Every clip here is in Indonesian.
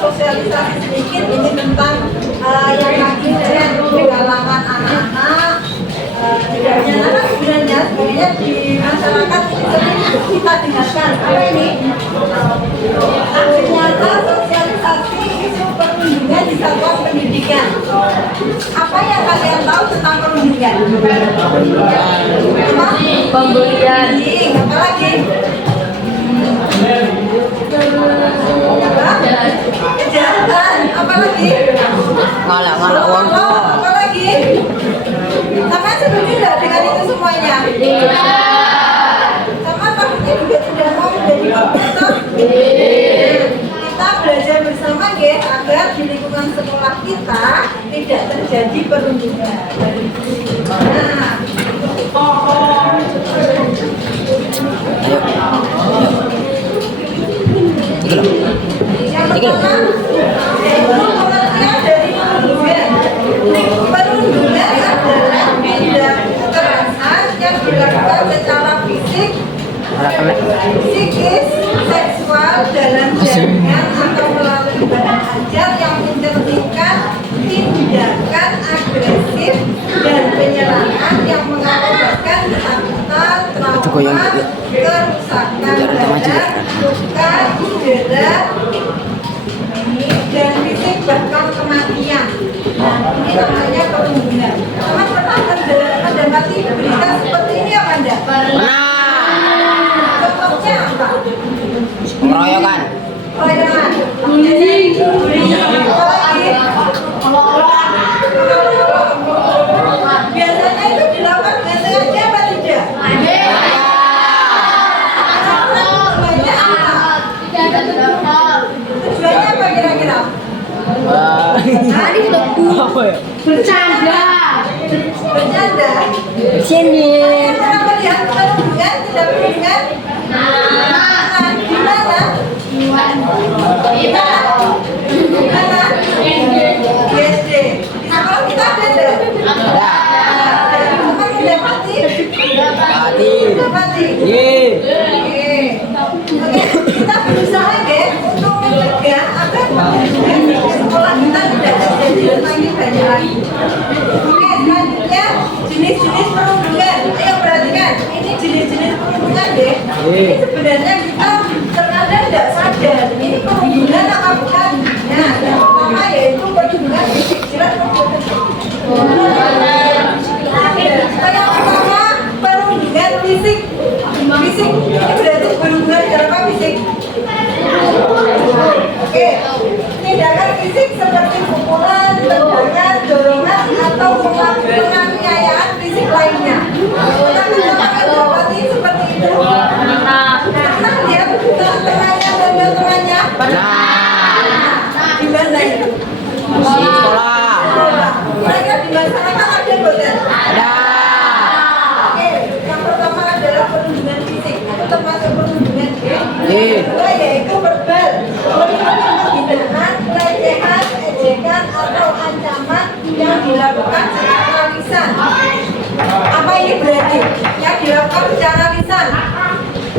sosialisasi sedikit ini tentang yang lagi tren di kalangan anak-anak. Tidak hanya anak sebenarnya, sebenarnya di masyarakat ini sering kita dengarkan apa ini? Ternyata sosialisasi isu perundungan di satuan pendidikan. Apa yang kalian tahu tentang perundungan? Pemberian. Apa lagi? Kejahatan. Apa lagi? Malah uang. Apa lagi? Sama setuju nggak dengan itu semuanya? Sama takutnya juga tidak mau menjadi korban. Kita belajar bersama ya agar di lingkungan sekolah kita tidak terjadi perundungan. Nah, yang pertama, yaitu pengertian dari perundungan. Perundungan adalah tindak kekerasan yang dilakukan secara fisik, psikis, seksual, dalam jaringan atau melalui badan ajar yang mencerminkan tindakan agresif dan penyerangan yang mengakibatkan ketakutan, trauma, kerusakan badan, luka, cedera, dan fisik bahkan kematian. Nah, ini namanya perundungan. Teman pernah mendapati berita seperti ini apa enggak? Contohnya apa? Pengeroyokan. Pengeroyokan. Apa lagi? Biasanya itu dilakukan dengan sengaja apa tidak? Tujuannya apa kira-kira? Bercanda. Bercanda. Sini. Pernah melihat perundungan, tidak perundungan? Di mana? Di mana? Di SD. Di sekolah kita ada enggak? Teman mendapati? Mendapati. Oke, kita berusaha ya untuk mencegah agar perundungan di sekolah kita tidak terjadi semakin banyak lagi. Oke, selanjutnya jenis-jenis perundungan. Ayo perhatikan, ini jenis-jenis perundungan deh. Ini sebenarnya kita terkadang tidak sadar ini perundungan apa bukan. Nah, yang pertama yaitu perundungan fisik. Jelas perundungan yang pertama perundungan fisik. Fisik ini berarti berhubungan dengan apa fisik? Oke, tindakan fisik seperti pukulan, tendangan, dorongan atau penganiayaan fisik lainnya. Pernah mendapati seperti itu? Pernah lihat temannya dan temannya? Di mana itu? Di sekolah. Mereka di masyarakat ada bukan? Ada. Oke, yang pertama adalah perundungan fisik. Itu termasuk perundungan ya. Kedua yaitu verbal. Perundungan penghinaan, pelecehan, ejekan atau ancaman yang dilakukan secara lisan. Apa ini berarti? Yang dilakukan secara lisan.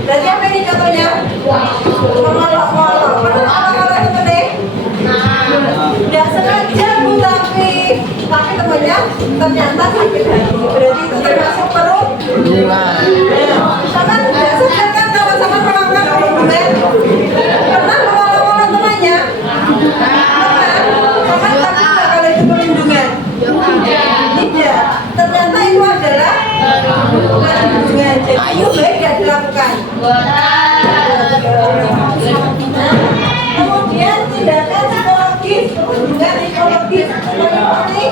Berarti apa ini contohnya? Mengolok-olok. Pernah olok-olok seperti? Tidak sengaja bu, tapi temannya ternyata sakit hati. Berarti itu termasuk perundungan. Sama tidak sadar kan sama-sama melakukan perundungan. Pernah mengolok-olok temannya? Sama takut nggak kalau itu perundungan? Tidak. Ternyata itu adalah perundungan. Jadi itu baik tidak dilakukan. Kemudian tindakan psikologis, perundungan psikologis seperti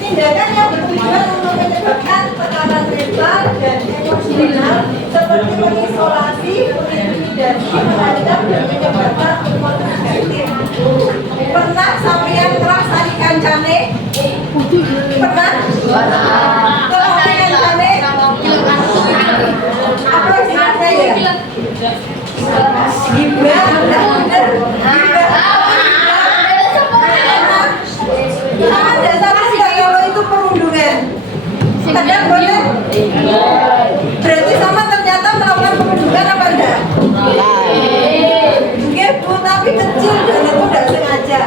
tindakan yang bertujuan untuk menyebabkan tekanan mental dan emosional seperti mengisolasi, mengintimidasi, mengancam dan menyebabkan emosi negatif. Pernah sampean ngrasani kancane? Pernah? Ngrasani kancane? Apa istilahnya ya? Gibah, benar. Sama tidak sama sih kalau itu perundungan. Kadang boleh. Berarti sama ternyata melakukan perundungan apa enggak? Enggak bu, tapi kecil dan itu tidak sengaja.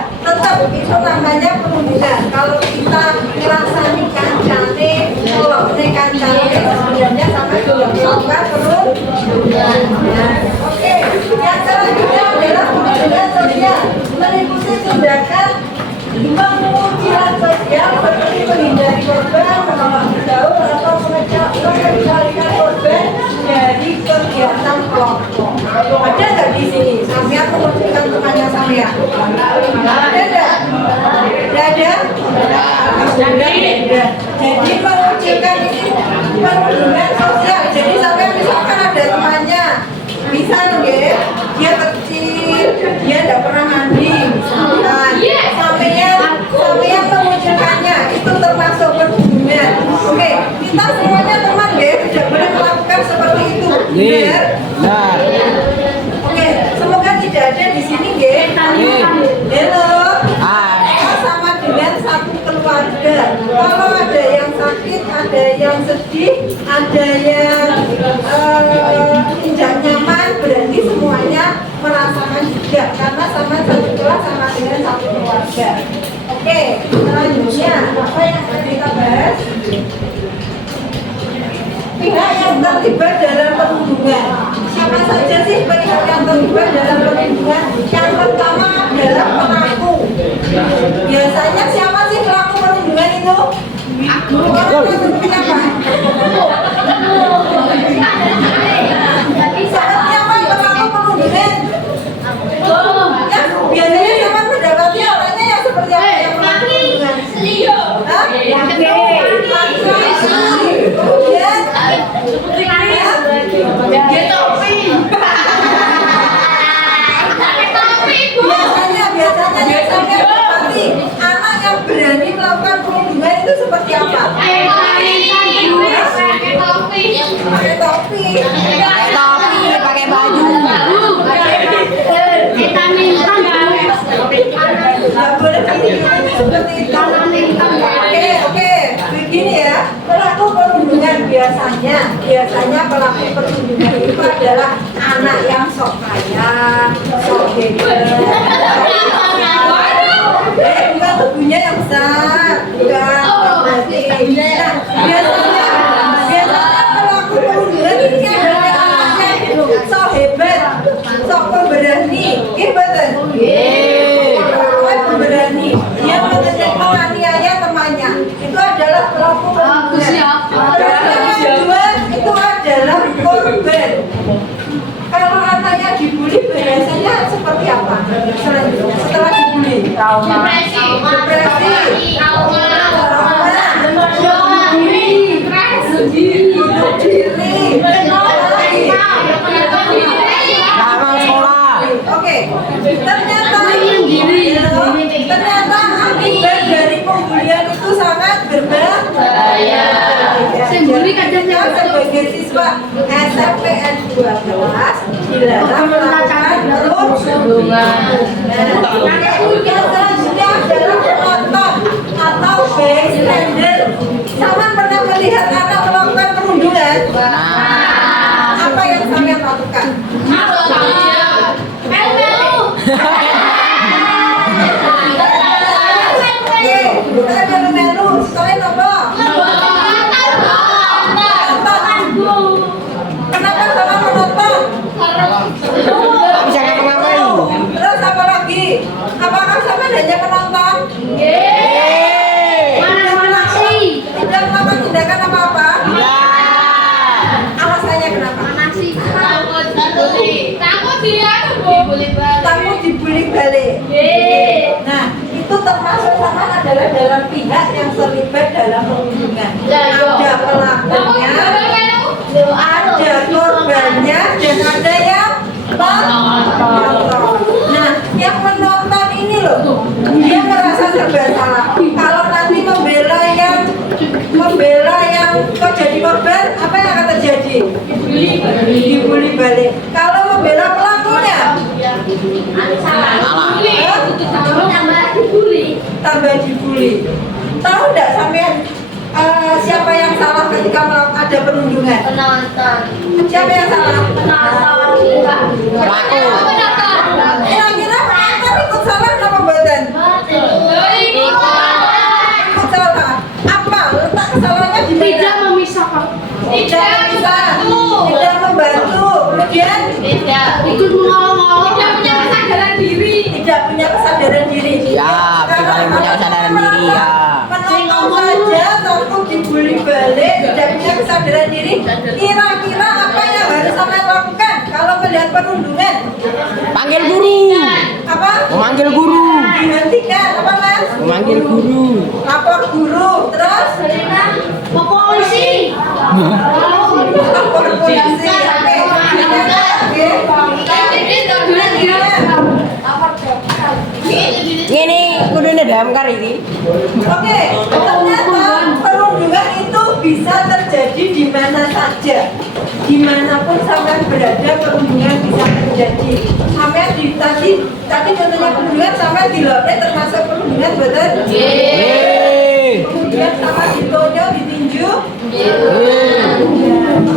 korban, menolak menjauh atau mengecualikan korban dari kegiatan kelompok. Ada nggak di sini? Sampean mengucilkan temannya sampean? Ada nggak? Nggak ada? Alhamdulillah. Jadi mengucilkan ini perlindungan sosial. Jadi sampean misalkan ada temannya, misal nggih, dia kecil, dia tidak pernah mandi, misalkan, sampean mengucilkannya, itu termasuk perlindungan. Oke, kita semuanya teman nggih, tidak boleh melakukan seperti itu. Benar? Benar. Oke, semoga tidak ada di sini nggih. Halo. Sama dengan satu keluarga. Kalau ada yang sakit, ada yang sedih, ada yang tidak nyaman, berarti semuanya merasakan juga karena sama satu kelas sama dengan satu keluarga. Oke, selanjutnya apa yang akan kita bahas? Pihak yang terlibat dalam perundungan. Siapa saja sih pihak yang terlibat dalam perundungan? Yang pertama adalah pelaku. Biasanya siapa sih pelaku perundungan itu? Orang seperti apa? Seperti apa pelaku perundungan? Ya, biasanya sama mendapati orangnya yang seperti apa yang pelaku perundungan? Hah? Biasanya sampai anak yang berani melakukan perundungan itu seperti apa? Pakai topi, Pakai topi, pakai baju. nggak boleh seperti itu. Oke, begini ya. Pelaku perundungan biasanya pelaku perundungan itu adalah anak yang sok kaya, sok hebat. Bukan tubuhnya yang besar, bukan. Nah, biasanya pelaku perundungan ini adalah anaknya sok hebat, sok pemberani, betul? Pemberani, dia menganiaya temannya, itu adalah pelaku perundungan. Yang kedua itu adalah korban. Kalau anaknya dibully biasanya seperti apa? Selanjutnya setelah dibully, depresi, bunuh diri, Oke, ternyata akibat dari pembulian itu sangat berbahaya. Kita sebagai siswa SMPN 12 dilarang melakukan perundungan. Yang selanjutnya adalah penonton atau bystander. Sama pernah melihat anak melakukan perundungan? Apa yang kalian lakukan? Kita ada melu, selain apa? Kenapa sama menonton? Tak bisa ngapa-ngapain. Terus apa lagi? Apakah sama hanya menonton? Tidak melakukan tindakan apa-apa? Alasannya kenapa? Takut dibully balik. Nah, itu termasuk sama adalah dalam pihak yang terlibat dalam perundungan. Ada pelakunya, ada korbannya, dan ada yang menonton. Nah, yang menonton ini loh, dia merasa serba salah. Kalau nanti membela yang kok jadi korban, apa yang akan terjadi? Dibully balik. Kalau membela pelakunya, tambah dibully. Tahu nggak sampean siapa yang salah ketika ada perundungan? Penonton. Siapa yang salah? Pelaku. Kira-kira penonton ikut salah apa mboten? Ikut salah. Apa? Letak kesalahannya di mana? Tidak memisahkan. Tidak bisa. Tidak membantu. Kemudian Ikut mengawal. Tidak punya kesadaran diri. tidak punya kesadaran diri. Ya, paling punya kesadaran diri ya. Menonton saja takut dibully balik, tidak punya kesadaran diri. Kira-kira apa yang harus sampai lakukan kalau melihat perundungan? Panggil guru. Apa? Memanggil guru. Dihentikan, apa mas? Memanggil guru. Lapor guru, terus? Ke polisi. Lapor polisi. Ini kudune damkar ini. Oke, ternyata perundungan itu bisa terjadi di mana saja. Dimanapun sampai berada, perundungan bisa terjadi. Sampai di tadi contohnya perundungan sampai di lore termasuk perundungan, betul? Kemudian sama ditonyo, ditinju,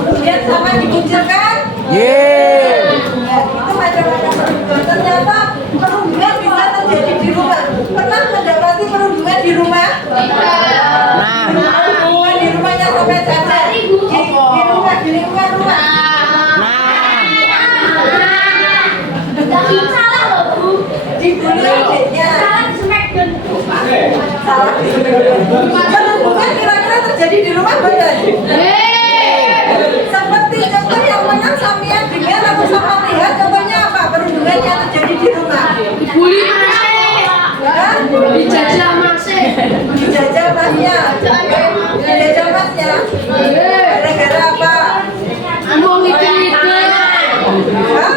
kemudian sama dikucilkan. Itu macam-macam perundungan. Ternyata perundungan bisa terjadi di rumah. Pernah mendapati perundungan di rumah? Perundungan di rumahnya sampai saja. Di lingkungan rumah. Dibully adiknya. Salah di perundungan kira-kira terjadi di rumah betul? Seperti contoh yang pernah sampean dengar atau sama lihat, contohnya apa? Perundungan yang terjadi di rumah. Dibully masih. Hah? Dijajah masih. Dijajah masnya. Dijajah masnya. Gara-gara apa? Mau ngikut-ngikut. Hah?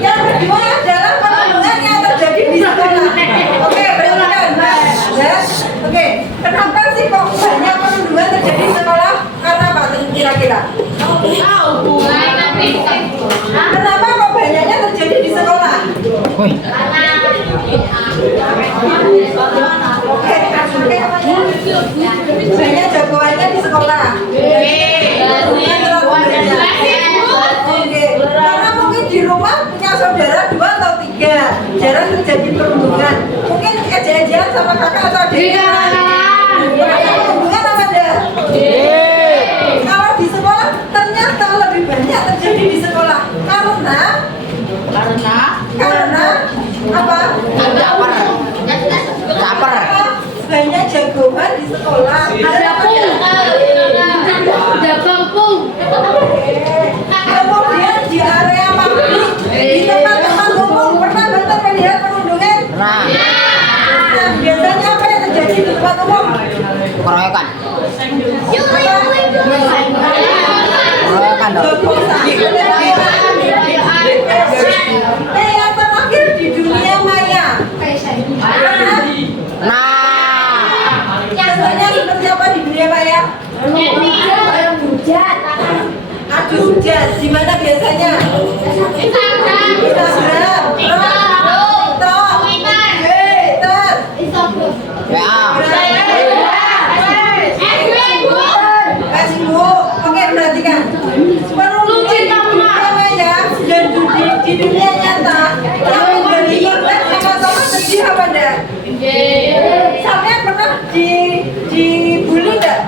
Yang kedua adalah perundungan yang terjadi di sekolah. Oke, perhatikan. Ya. Oke, kenapa sih kok banyak perundungan terjadi di sekolah? Karena apa kira-kira? Kenapa kok banyaknya terjadi di sekolah? Oke, banyak jagoannya di sekolah. Oke, karena mungkin di rumah punya saudara 2 atau 3, jarang terjadi perundungan. Mungkin ejek-ejekan sama kakak atau adik. Perundungan apa enggak? Kalau di sekolah ternyata lebih banyak terjadi di sekolah karena apa? Caper. Banyak jagoan di sekolah. Ada apa enggak? Kemudian di area publik, di tempat-tempat umum pernah betul melihat perundungan? Nah, biasanya apa yang terjadi di tempat umum? Keroyokan. Keroyokan dong. Yang terakhir di dunia maya. Contohnya seperti apa di dunia maya? Adu hujat. Di mana biasanya? Instagram, TikTok, Twitter, Facebook. Oke, perhatikan. Perundungan di dunia maya dan di dunia nyata yang menjadi korban sama-sama sedih apa enggak? Sampai pernah dibully enggak?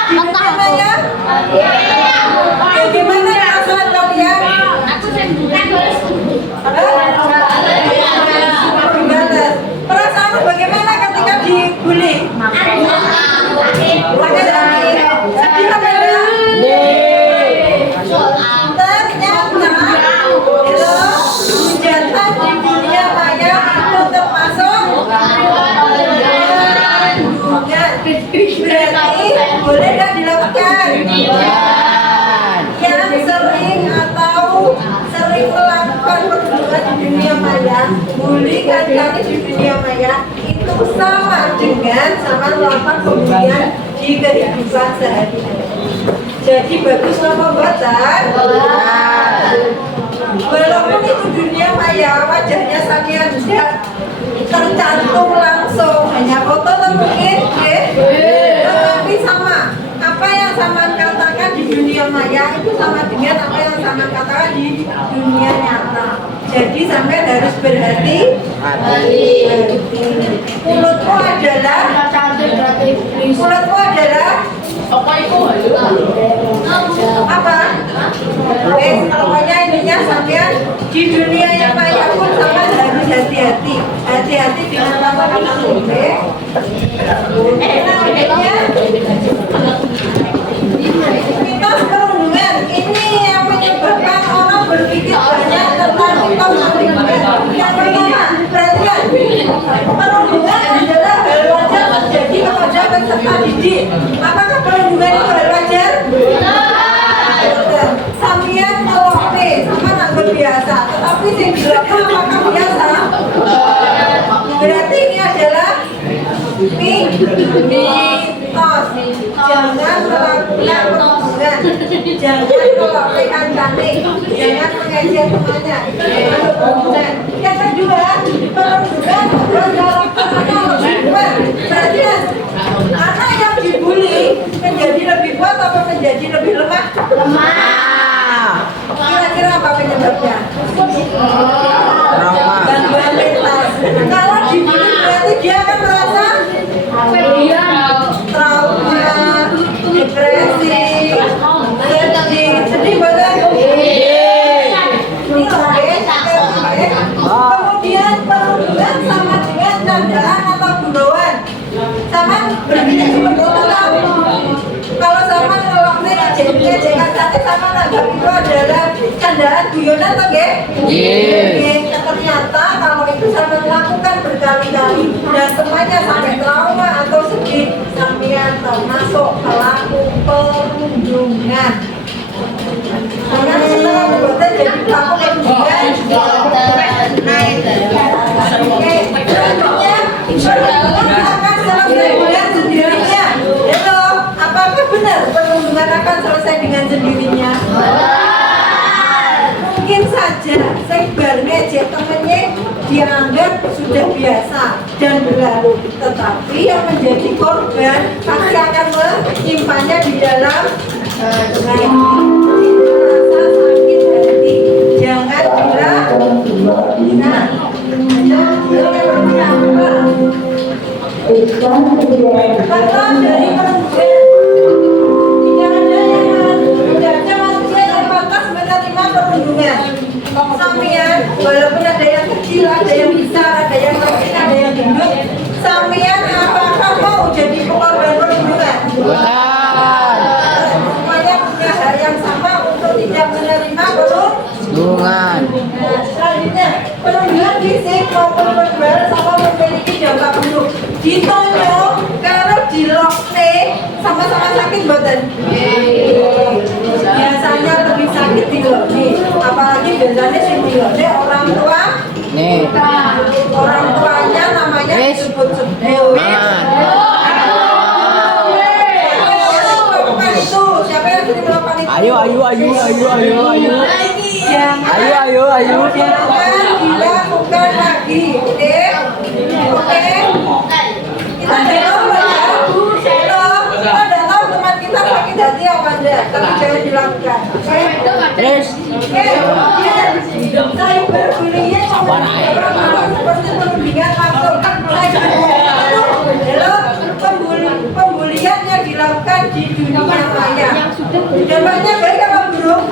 Di dunia maya? Bagaimana perasaan kalian? Dibalas. Perasaan bagaimana ketika dibully? Sedih apa enggak? Ternyata hujatan di dunia maya itu termasuk berarti boleh nggak dilakukan? Yang sering atau sering melakukan perundungan di dunia maya, bully kali di dunia maya itu sama dengan melakukan pembulian di kehidupan sehari-hari. Jadi bagus pembuatan. Walaupun itu dunia maya, wajahnya sampean tidak tercantum langsung, hanya foto atau mungkin, tetapi sama. Apa yang sama katakan di dunia maya itu sama dengan apa yang sama katakan di dunia nyata. Jadi sampai harus berhati-hati. Mulutmu adalah apa? Pokoknya intinya sampean di dunia yang maya pun sama harus hati-hati. Mitos perundungan ini yang menyebabkan orang berpikir banyak tentang mitos perundungan. Yang pertama, perhatikan, perundungan adalah hal wajar terjadi kepada peserta didik. Apakah perundungan itu hal wajar? Sampeyan ngelokne sama nanggur biasa, tetapi yang dilakukan apakah biasa? Berarti ini adalah mitos. Jangan melakukan perundungan, jangan melokne kancane, jangan mengejek temannya. Perundungan. Yang kedua, perundungan adalah perundungan. Perhatian, anak yang dibully menjadi lebih kuat atau menjadi lebih lemah? Kira-kira apa penyebabnya? Gangguan mental. Kalau dibully berarti dia akan merasa trauma, depresi, sedih betul? Ini loh, kemudian perundungan sama dengan candaan atau gurauan. Sama berpikir seperti itu. Kalau sama ngelokne ejekan sate sama nanggap itu adalah candaan guyonan atau nggih? Ternyata kalau itu sama melakukan berkali-kali dan semuanya sampai trauma atau sedih, sampeyan termasuk pelaku perundungan. Karena setelah perbuatan jadi pelaku perundungan. Oke, selanjutnya perundungan akan selesai dengan sendirinya. Halo, apakah benar perundungan akan selesai dengan sendirinya? Mungkin saja sekbar ngejek temennya dianggap sudah biasa dan berlalu, tetapi yang menjadi korban pasti akan menyimpannya di dalam hati. Rasa sakit hati jangan bilang karena dari perundungan tidak ada manusia yang pantas menerima perundungan. Sampeyan walaupun ada yang kecil, ada yang besar, ada yang miskin, ada yang gendut, sampeyan apakah mau jadi korban perundungan? Semuanya punya hal yang sama untuk tidak menerima perundungan. Selanjutnya, perundungan fisik maupun verbal sama memiliki dampak buruk. Ditonyo kalau dilokne sama-sama sakit mboten? Biasanya lebih sakit dilokne, apalagi biasanya sing dilokne orang tua. Orang tuanya namanya disebut-sebut. Siapa yang sering melakukan itu? Ayo. Jangan dilakukan lagi, oke? Kita tahu ya, kita udah tahu teman kita sakit hati apa enggak, tapi jangan dilakukan, oke? Terus Cyberbullying seperti perundungan langsung. Pembulian yang dilakukan di dunia maya. Dampaknya baik apa buruk?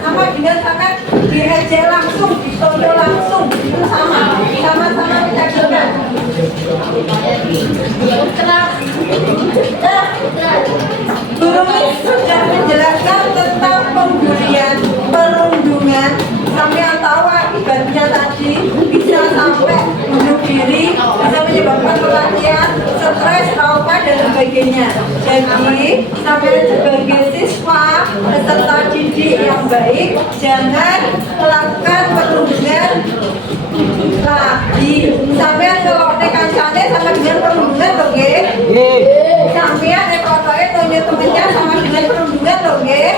Sama dengan sangat diejek langsung, ditonjol langsung, itu sama-sama menyakitkan. Guru sudah menjelaskan tentang pembulian, perundungan. Sampai tahu akibatnya tadi bisa sampai bunuh diri, bisa menyebabkan kematian, stres, trauma dan sebagainya. Jadi sampai sebagai siswa peserta didik yang baik, jangan melakukan perundungan lagi. Sampai kalau kancane sama dengan perundungan loh, nggih. Sampeyan ekotoke tonyo temennya sama dengan perundungan loh, nggih.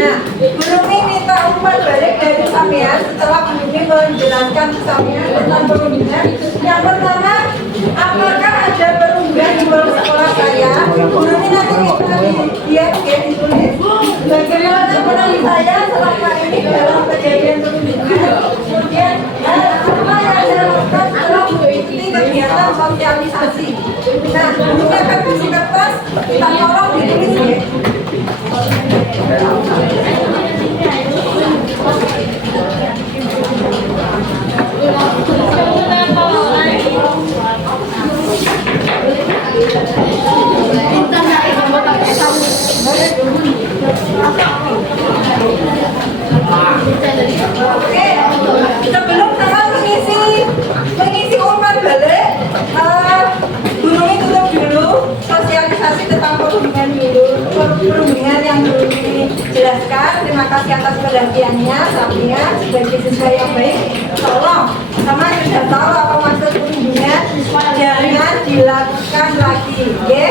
Nah, Guru minta umpan balik dari sampeyan setelah Guru menjelaskan sampeyan tentang perundungan. Yang pertama, apakah ada perundungan di bawah sekolah saya? Guru nanti kita lihat ya ditulis bagaimana peran saya selama ini dalam kejadian perundungan. Kemudian apa yang saya lakukan setelah mengikuti kegiatan sosialisasi. Nah, Guru akan kasih kertas, kita tolong ditulis ya. kasih atas perhatiannya, sapinya sebagai siswa yang baik. Tolong, sama sudah tahu apa maksud perundungan, jangan dilakukan lagi, oke?